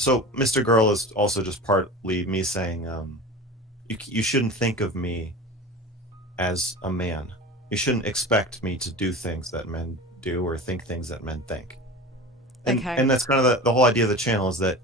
So Mr. Girl is also just partly me saying, you shouldn't think of me as a man. You shouldn't expect me to do things that men do or think things that men think. Okay. And that's kind of the whole idea of the channel, is that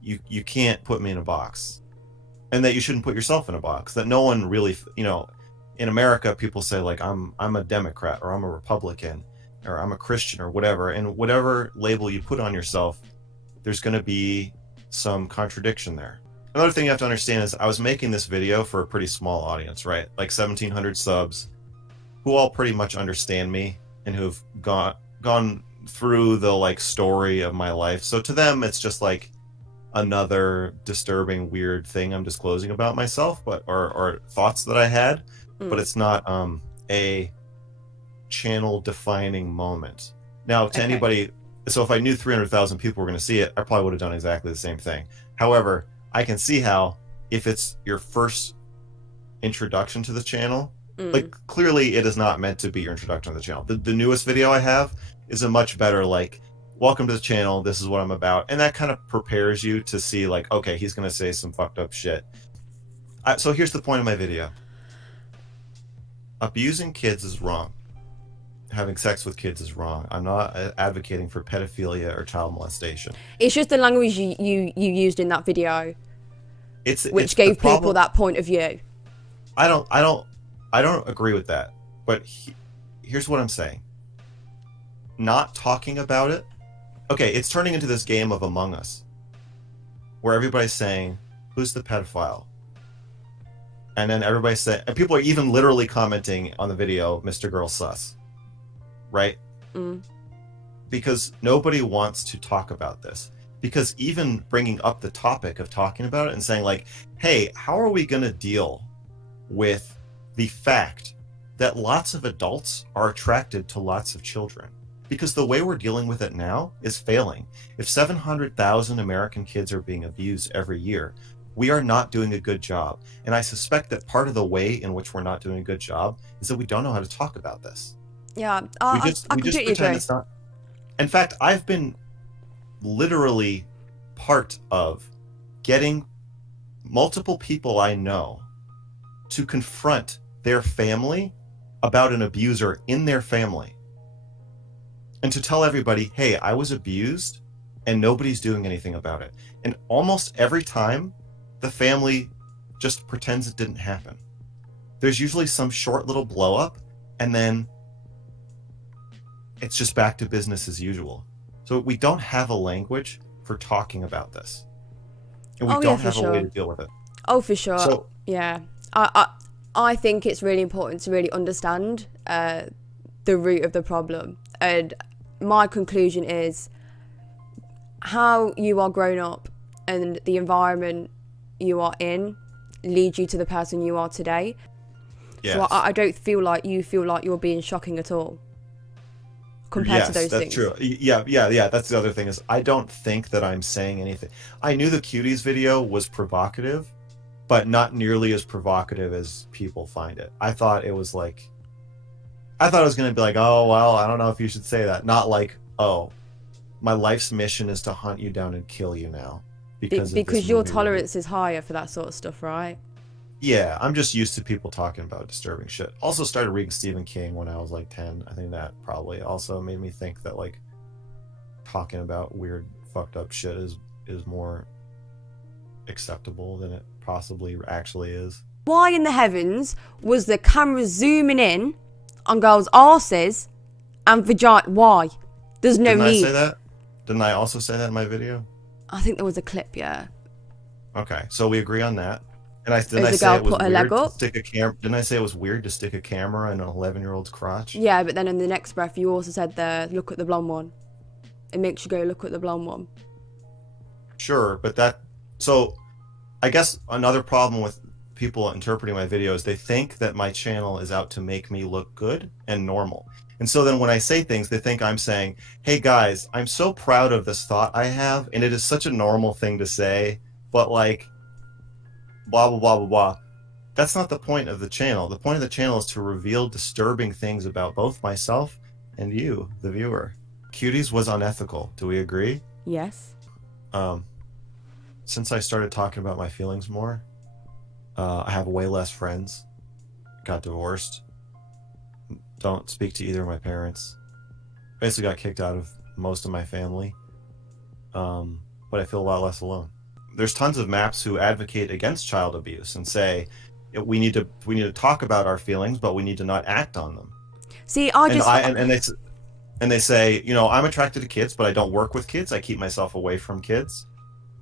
you can't put me in a box, and that you shouldn't put yourself in a box. That no one really, in America, people say like I'm a Democrat, or I'm a Republican, or I'm a Christian, or whatever. And whatever label you put on yourself, there's going to be some contradiction there. Another thing you have to understand is I was making this video for a pretty small audience, right? Like 1,700 subs, who all pretty much understand me and who've gone through the like story of my life. So to them, it's just like another disturbing, weird thing I'm disclosing about myself, but or thoughts that I had. But Mm. it's not a channel defining moment. Now, to Okay. anybody, so if I knew 300,000 people were going to see it, I probably would have done exactly the same thing. However, I can see how, if it's your first introduction to the channel, Mm. like clearly it is not meant to be your introduction to the channel. The newest video I have is a much better, like, welcome to the channel, this is what I'm about. And that kind of prepares you to see, like, okay, he's going to say some fucked up shit. So here's the point of my video. Abusing kids is wrong. Having sex with kids is wrong. I'm not advocating for pedophilia or child molestation. It's just the language you used in that video, It's which the gave people problem. that point of view. I don't I don't I don't agree with that. But here's what I'm saying. Not talking about it. Okay, it's turning into this game of Among Us, where everybody's saying, "Who's the pedophile?" And then everybody's saying, and people are even literally commenting on the video, "Mr. Girl sus," right? Mm. Because nobody wants to talk about this. Because even bringing up the topic of talking about it and saying, like, hey, how are we going to deal with the fact that lots of adults are attracted to lots of children? Because the way we're dealing with it now is failing. If 700,000 American kids are being abused every year, we are not doing a good job. And I suspect that part of the way in which we're not doing a good job is that we don't know how to talk about this. Yeah, We I, just I we just completely pretend agree. it's not. In fact, I've been literally part of getting multiple people I know to confront their family about an abuser in their family, and to tell everybody, hey, I was abused and nobody's doing anything about it. And almost every time, the family just pretends it didn't happen. There's usually some short little blow up, and then it's just back to business as usual. So we don't have a language for talking about this, and we Oh yeah, don't for have a way sure. to deal with it. Oh, for sure. So Yeah. I think it's really important to really understand the root of the problem. And my conclusion is how you are grown up and the environment you are in leads you to the person you are today. So yes, I don't feel like you feel like you're being shocking at all compared to yes, those that's things. true. Yeah. That's the other thing, is I don't think that I'm saying anything. I knew the Cuties video was provocative, but not nearly as provocative as people find it. I thought it was going to be like, oh, well, I don't know if you should say that. Not like, oh, my life's mission is to hunt you down and kill you now because of this Because your movie review. tolerance is higher for that sort of stuff, right? Yeah, I'm just used to people talking about disturbing shit. Also started reading Stephen King when I was like 10. I think that probably also made me think that like talking about weird fucked up shit is more acceptable than it possibly actually is. Why in the heavens was the camera zooming in on girls' arses and vagina? Why? There's no Didn't I say need. that? Didn't I also say that in my video? I think there was a clip, yeah. Okay, so we agree on that. And I didn't As I the say girl it was put her leg weird to up. stick a camera? Didn't I say it was weird to stick a camera in an 11-year-old's crotch? Yeah, but then in the next breath, you also said look at the blonde one. It makes you go, look at the blonde one. Sure, but that, so I guess another problem with people interpreting my videos, they think that my channel is out to make me look good and normal. And so then when I say things, they think I'm saying, hey guys, I'm so proud of this thought I have, and it is such a normal thing to say, but like, blah, blah, blah, blah, blah. That's not the point of the channel. The point of the channel is to reveal disturbing things about both myself and you, the viewer. Cuties was unethical. Do we agree? Yes. Um, since I started talking about my feelings more, I have way less friends. Got divorced. Don't speak to either of my parents. Basically got kicked out of most of my family. But I feel a lot less alone. There's tons of maps who advocate against child abuse and say we need to talk about our feelings, but we need to not act on them. See, I And just and they say, you know, I'm attracted to kids, but I don't work with kids. I keep myself away from kids.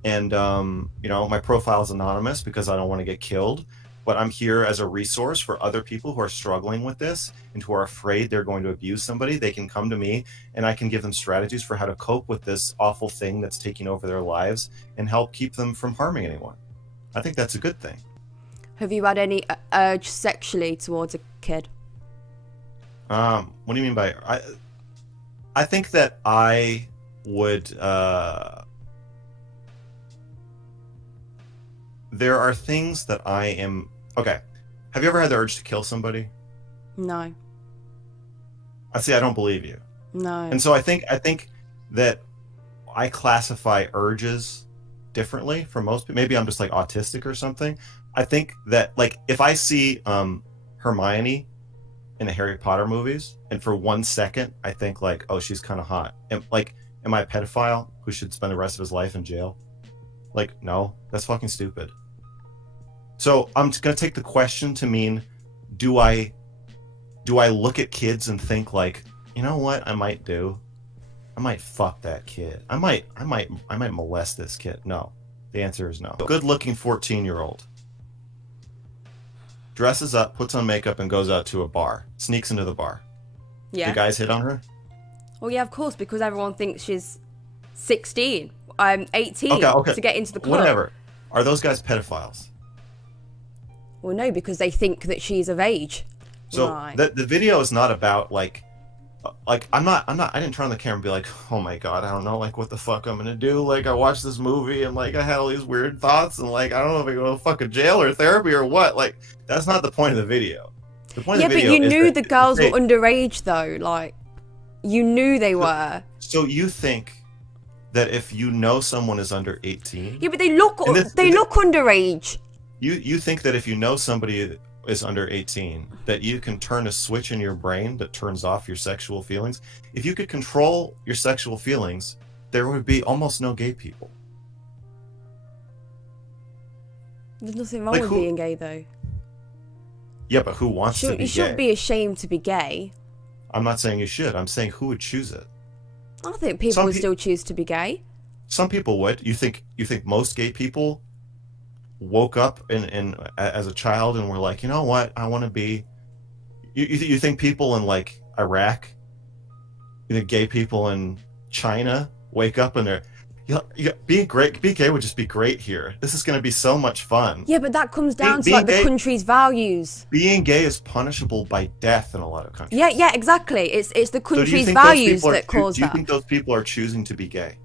And you know, my profile is anonymous because I don't want to get killed, but I'm here as a resource for other people who are struggling with this and who are afraid they're going to abuse somebody. They can come to me and I can give them strategies for how to cope with this awful thing that's taking over their lives and help keep them from harming anyone. I think that's a good thing. have you had any urge sexually towards a kid? What do you mean by I think that I would there are things that I am okay. Have you ever had the urge to kill somebody? No. I see, I don't believe you. No. And so I think that I classify urges differently from most people. Maybe I'm just like autistic or something. I think that like if I see Hermione in the Harry Potter movies and for 1 second I think like, oh, she's kind of hot. Am I a pedophile who should spend the rest of his life in jail? Like, no, that's fucking stupid. So I'm just gonna take the question to mean, do I look at kids and think like, you know what I might do? I might fuck that kid. I might molest this kid. No. The answer is no. Good looking 14-year-old dresses up, puts on makeup, and goes out to a bar. Sneaks into the bar. Yeah. The guys hit on her? Well, yeah, of course, because everyone thinks she's 16. I'm 18 Okay. to get into the club. Whatever. Are those guys pedophiles? Well, no, because they think that she's of age. So Right. the video is not about like I didn't turn on the camera and be like, oh my god, I don't know like what the fuck I'm gonna do. Like I watched this movie and like I had all these weird thoughts and like I don't know if I go to fucking jail or therapy or what. Like that's not the point of the video. The point of the video but you is knew that the girls they- were underage, though. Like, you knew they were. So you think that if you know someone is under 18, Yeah, but they look And this- look underage. you think that if you know somebody is under 18, that you can turn a switch in your brain that turns off your sexual feelings? If you could control your sexual feelings, there would be almost no gay people. There's nothing wrong Like with who- being gay, though. Yeah, but who wants to be You shouldn't gay? be ashamed to be gay. I'm not saying you should. I'm saying who would choose it. I think people Some would pe- still choose to be gay. Some people would. You think most gay people woke up in as a child and were like, you know what, I want to be. You think people in like Iraq, you think gay people in China wake up and they're, being gay would just be great here. This is going to be so much fun. Yeah, but that comes down to being like the gay- country's values. Being gay is punishable by death in a lot of countries. Yeah, exactly. It's the So do you country's think those values people are- that cause Do you that. think those people are choosing to be gay?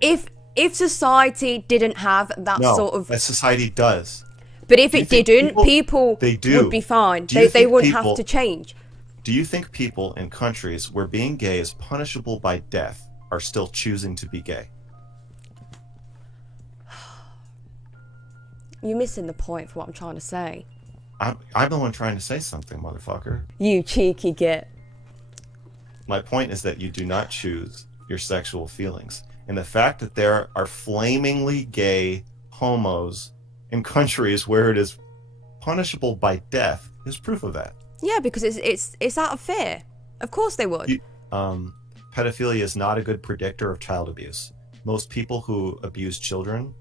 If society didn't have that No, sort of, that society does. but if Do you it think didn't, people they do. would be fine. Do you They think wouldn't people- have to change. Do you think people in countries where being gay is punishable by death are still choosing to be gay? You're missing the point for what I'm trying to say. I'm the one trying to say something, motherfucker. You cheeky git. My point is that you do not choose your sexual feelings. And the fact that there are flamingly gay homos in countries where it is punishable by death is proof of that. Yeah, because it's out of fear. Of course they would. Pedophilia is not a good predictor of child abuse. Most people who abuse children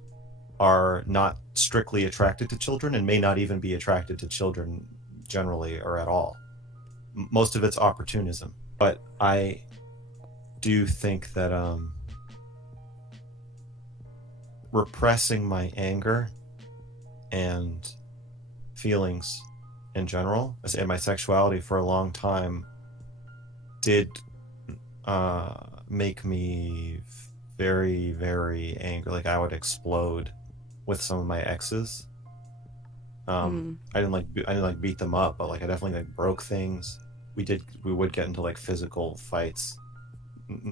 are not strictly attracted to children and may not even be attracted to children generally or at all. Most of it's opportunism. But I do think that repressing my anger and feelings in general and my sexuality for a long time did make me very, very angry. Like I would explode with some of my exes. I didn't like beat them up, but like I definitely like broke things. We would get into like physical fights,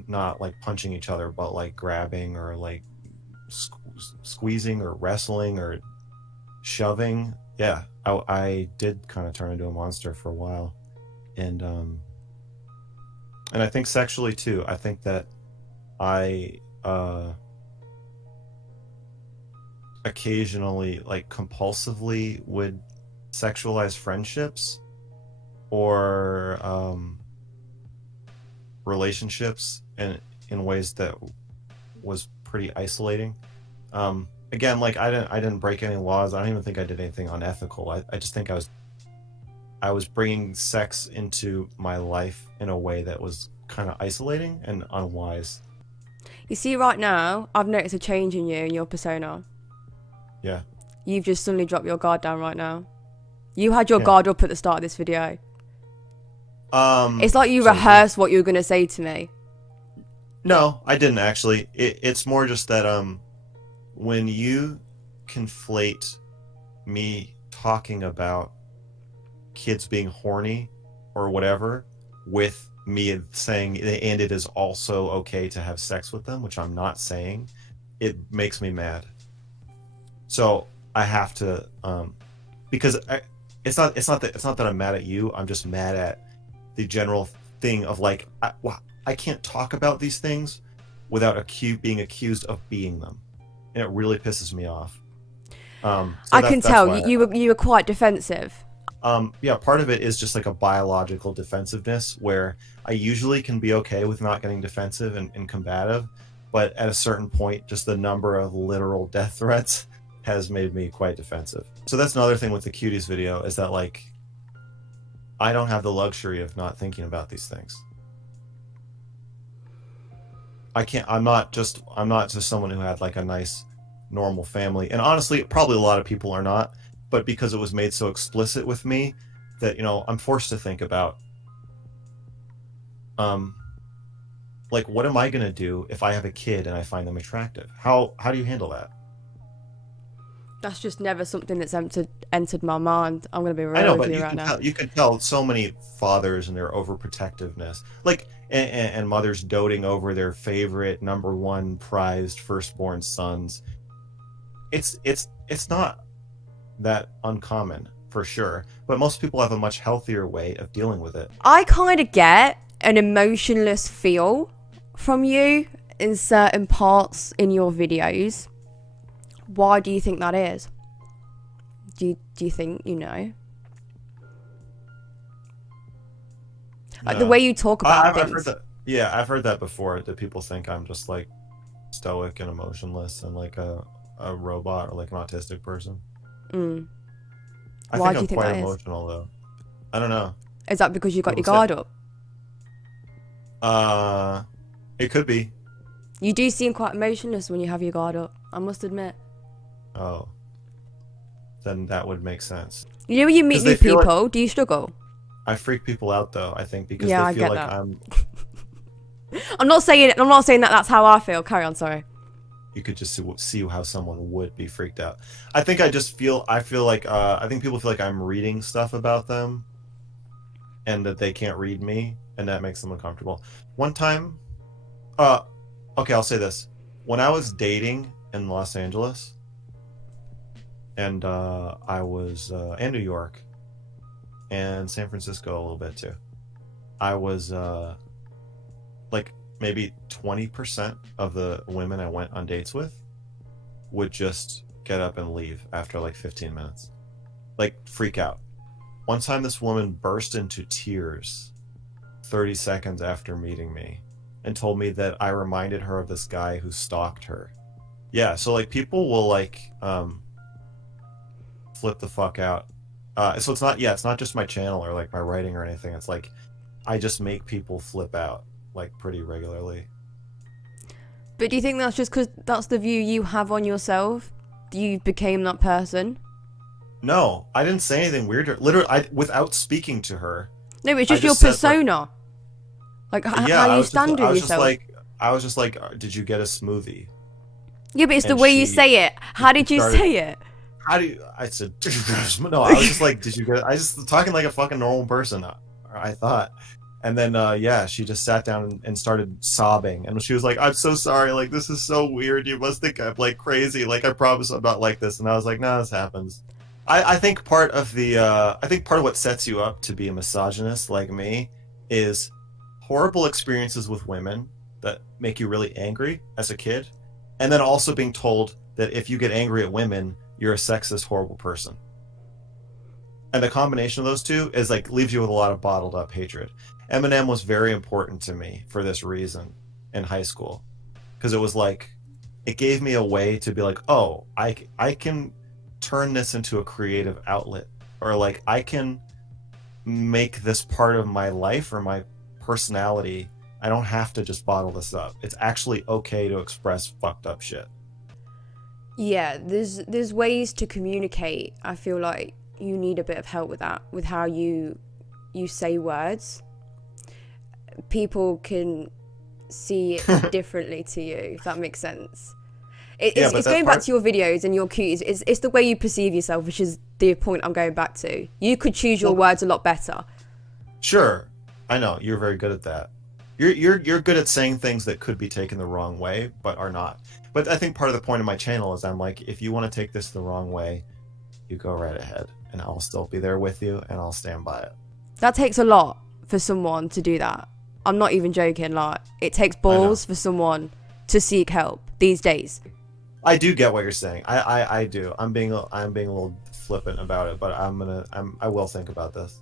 not like punching each other, but like grabbing or like squeezing or wrestling or shoving. Yeah, I did kind of turn into a monster for a while, and I think sexually too. I think that I occasionally, like compulsively, would sexualize friendships or relationships in ways that was pretty isolating. Again, like I didn't break any laws. I don't even think I did anything unethical. I just think I was bringing sex into my life in a way that was kind of isolating and unwise. You see, right now, I've noticed a change in you and your persona. Yeah. You've just suddenly dropped your guard down right now. You had your Yeah. guard up at the start of this video. It's like you So- rehearsed what you were going to say to me. No, I didn't actually. It's more just that when you conflate me talking about kids being horny or whatever with me saying and it is also okay to have sex with them, which I'm not saying, it makes me mad. So I have to because it's not that I'm mad at you. I'm just mad at the general thing of like I can't talk about these things without being accused of being them, and it really pisses me off. So I can tell why you were quite defensive. yeah, part of it is just like a biological defensiveness where I usually can be okay with not getting defensive and combative, but at a certain point, just the number of literal death threats has made me quite defensive. So that's another thing with the Cuties video is that like I don't have the luxury of not thinking about these things. I'm not just someone who had like a nice normal family, and honestly probably a lot of people are not, but because it was made so explicit with me that, you know, I'm forced to think about like what am I going to do if I have a kid and I find them attractive? How do you handle that? That's just never something that's entered my mind. I'm going to be I know, real with but you right now. you can tell so many fathers and their overprotectiveness, like and mothers doting over their favorite number one prized firstborn sons. It's not that uncommon for sure, but most people have a much healthier way of dealing with it. I kind of get an emotionless feel from you in certain parts in your videos. Why do you think that is? Do you think you know? Like the No. way you talk about I've things. heard that. Yeah, I've heard that before. That people think I'm just like stoic and emotionless and like a robot or like an autistic person. Mm. I Why think do you I'm think quite that is? emotional though. I don't know. Is that because you got your People say- guard up? It could be. You do seem quite emotionless when you have your guard up, I must admit. Oh, then that would make sense. You know when you meet 'Cause they new feel like- people, do you struggle? I freak people out though. I think because Yeah, they I feel get like that. I'm. I'm not saying that that's how I feel. Carry on, sorry. You could just see how someone would be freaked out. I think I feel like I think people feel like I'm reading stuff about them, and that they can't read me, and that makes them uncomfortable. One time, okay, I'll say this: when I was dating in Los Angeles, and I was in New York, and San Francisco a little bit too, I was like maybe 20% of the women I went on dates with would just get up and leave after like 15 minutes. Like freak out. One time this woman burst into tears 30 seconds after meeting me and told me that I reminded her of this guy who stalked her. Yeah, so like people will like flip the fuck out. So it's not just my channel or like my writing or anything. It's like I just make people flip out like pretty regularly. But do you think that's just because that's the view you have on yourself? You became that person? No, I didn't say anything weird. Literally, without speaking to her. No, it's I just your just said, persona. Like how you stand with yourself. I was just like, did you get a smoothie? Yeah, but it's the and way you she say it. How did you started- say it? How do you? I said, no. I was just like, did you get? I just talking like a fucking normal person. I thought, And then yeah, she just sat down and started sobbing, and she was like, "I'm so sorry, like this is so weird. You must think I'm like crazy. Like I promise I'm not like this." And I was like, "No, this happens." I think part of the I think part of what sets you up to be a misogynist like me is horrible experiences with women that make you really angry as a kid, and then also being told that if you get angry at women, you're a sexist, horrible person. And the combination of those two is like leaves you with a lot of bottled up hatred. Eminem was very important to me for this reason in high school, because it was like it gave me a way to be like, oh, I can turn this into a creative outlet, or like I can make this part of my life or my personality. I don't have to just bottle this up. It's actually okay to express fucked up shit. Yeah, there's ways to communicate. I feel like you need a bit of help with that, with how you say words. People can see it differently to you, if that makes sense. It's going back to your videos and your cuties. It's the way you perceive yourself, which is the point I'm going back to. You could choose your words a lot better. Sure, I know you're very good at that. You're good at saying things that could be taken the wrong way, but are not. But I think part of the point of my channel is I'm like, if you want to take this the wrong way, you go right ahead, and I'll still be there with you, and I'll stand by it. That takes a lot for someone to do that. I'm not even joking. Like, it takes balls for someone to seek help these days. I do get what you're saying. I do. I'm being a little flippant about it, but I will think about this.